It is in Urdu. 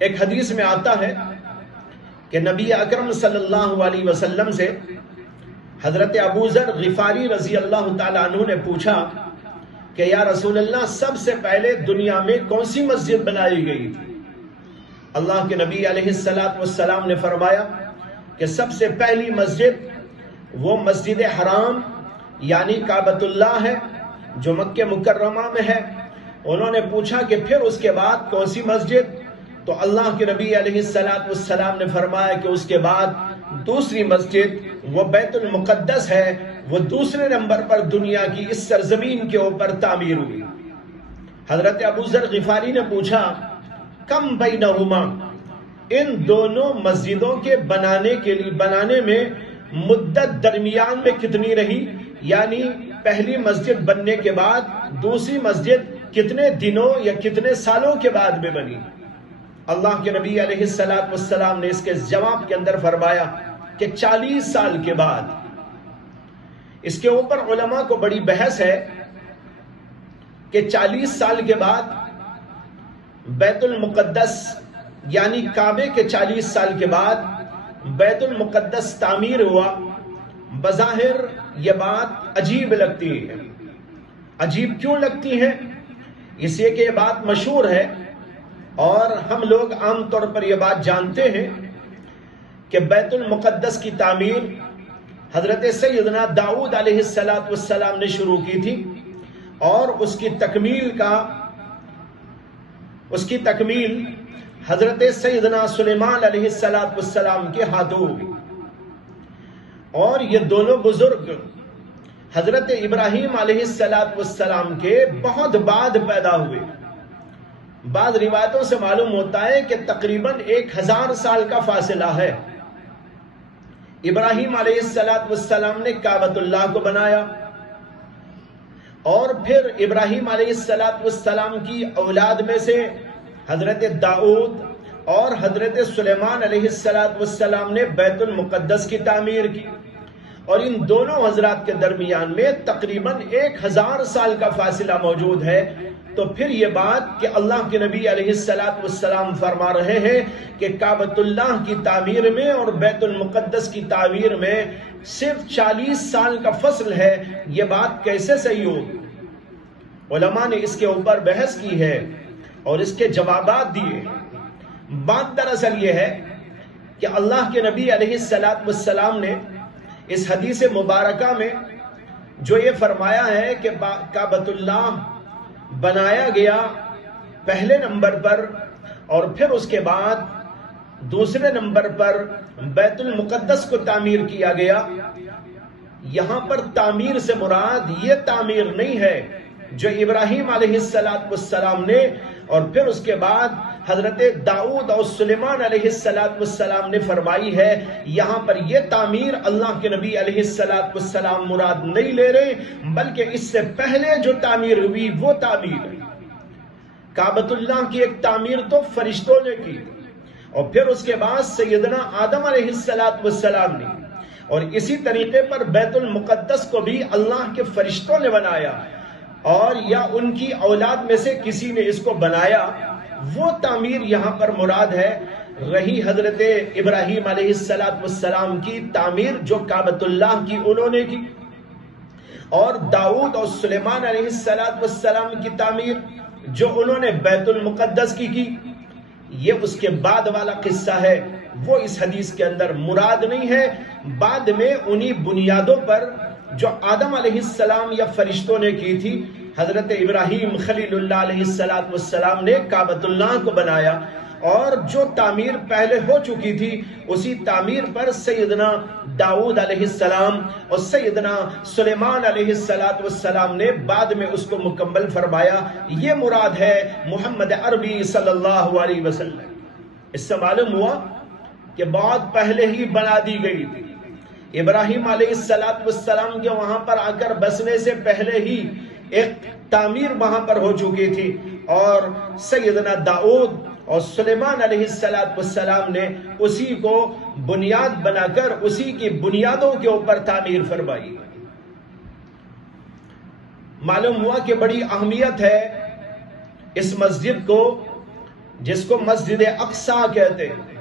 ایک حدیث میں آتا ہے کہ نبی اکرم صلی اللہ علیہ وسلم سے حضرت ابو ذر غفاری رضی اللہ تعالیٰ عنہ نے پوچھا کہ یا رسول اللہ، سب سے پہلے دنیا میں کون سی مسجد بنائی گئی تھی؟ اللہ کے نبی علیہ السلام نے فرمایا کہ سب سے پہلی مسجد وہ مسجد حرام یعنی کعبۃ اللہ ہے جو مکہ مکرمہ میں ہے۔ انہوں نے پوچھا کہ پھر اس کے بعد کون سی مسجد؟ تو اللہ کے نبی علیہ السلام نے فرمایا کہ اس کے بعد دوسری مسجد وہ بیت المقدس ہے، وہ دوسرے نمبر پر دنیا کی اس سرزمین کے اوپر تعمیر ہوئی۔ حضرت ابو ذر غفاری نے پوچھا کم بینہما، ان دونوں مسجدوں کے بنانے میں مدت درمیان میں کتنی رہی؟ یعنی پہلی مسجد بننے کے بعد دوسری مسجد کتنے دنوں یا کتنے سالوں کے بعد میں بنی؟ اللہ کے نبی علیہ السلام نے اس کے جواب کے اندر فرمایا کہ 40 سال کے بعد۔ اس کے اوپر علماء کو بڑی بحث ہے کہ 40 سال کے بعد بیت المقدس یعنی کعبے کے 40 سال کے بعد بیت المقدس تعمیر ہوا۔ بظاہر یہ بات عجیب لگتی ہے۔ عجیب کیوں لگتی ہے؟ اس لیے کہ یہ بات مشہور ہے اور ہم لوگ عام طور پر یہ بات جانتے ہیں کہ بیت المقدس کی تعمیر حضرت سیدنا داؤد علیہ السلام نے شروع کی تھی اور اس کی تکمیل حضرت سیدنا سلیمان علیہ السلام کے ہاتھوں ہوئی۔ اور یہ دونوں بزرگ حضرت ابراہیم علیہ السلام کے بہت بعد پیدا ہوئے۔ بعض روایتوں سے معلوم ہوتا ہے کہ تقریباً 1000 سال کا فاصلہ ہے۔ ابراہیم علیہ السلام نے کعبۃ اللہ کو بنایا اور پھر ابراہیم علیہ السلام کی اولاد میں سے حضرت داؤد اور حضرت سلیمان علیہ السلام نے بیت المقدس کی تعمیر کی، اور ان دونوں حضرات کے درمیان میں تقریباً 1000 سال کا فاصلہ موجود ہے۔ تو پھر یہ بات کہ اللہ کے نبی علیہ السلام فرما رہے ہیں کہ کعبۃ اللہ کی تعمیر میں اور بیت المقدس کی تعمیر میں صرف 40 سال کا فصل ہے، یہ بات کیسے صحیح ہوگی؟ علماء نے اس کے اوپر بحث کی ہے اور اس کے جوابات دیے۔ بات دراصل یہ ہے کہ اللہ کے نبی علیہ السلام نے اس حدیث مبارکہ میں جو یہ فرمایا ہے کہ کعبۃ اللہ بنایا گیا پہلے نمبر پر اور پھر اس کے بعد دوسرے نمبر پر بیت المقدس کو تعمیر کیا گیا، یہاں پر تعمیر سے مراد یہ تعمیر نہیں ہے جو ابراہیم علیہ السلام نے اور پھر اس کے بعد حضرت داؤد اور سلیمان علیہ السلام نے فرمائی ہے۔ یہاں پر یہ تعمیر اللہ کے نبی علیہ السلام مراد نہیں لے رہے، بلکہ اس سے پہلے جو تعمیر ہوئی وہ تعمیر ہے۔ کعبۃ اللہ کی ایک تعمیر تو فرشتوں نے کی اور پھر اس کے بعد سیدنا آدم علیہ السلام نے، اور اسی طریقے پر بیت المقدس کو بھی اللہ کے فرشتوں نے بنایا اور یا ان کی اولاد میں سے کسی نے اس کو بنایا، وہ تعمیر یہاں پر مراد ہے۔ رہی حضرت ابراہیم علیہ السلام کی تعمیر جو کعبۃ اللہ کی انہوں نے کی، اور داؤد اور سلیمان علیہ السلام کی تعمیر جو انہوں نے بیت المقدس کی، یہ اس کے بعد والا قصہ ہے، وہ اس حدیث کے اندر مراد نہیں ہے۔ بعد میں انہی بنیادوں پر جو آدم علیہ السلام یا فرشتوں نے کی تھی، حضرت ابراہیم خلیل اللہ علیہ السلام نے کعبۃ اللہ کو بنایا، اور جو تعمیر پہلے ہو چکی تھی اسی تعمیر پر سیدنا داؤد علیہ السلام اور سیدنا سلیمان علیہ السلام نے بعد میں اس کو مکمل فرمایا۔ یہ مراد ہے محمد عربی صلی اللہ علیہ وسلم۔ اس سے معلوم ہوا کہ بہت پہلے ہی بنا دی گئی تھی۔ ابراہیم علیہ السلام کے وہاں پر آ کر بسنے سے پہلے ہی ایک تعمیر وہاں پر ہو چکی تھی، اور سیدنا داؤد اور سلیمان علیہ السلام نے اسی کو بنیاد بنا کر اسی کی بنیادوں کے اوپر تعمیر فرمائی۔ معلوم ہوا کہ بڑی اہمیت ہے اس مسجد کو جس کو مسجد اقصی کہتے ہیں،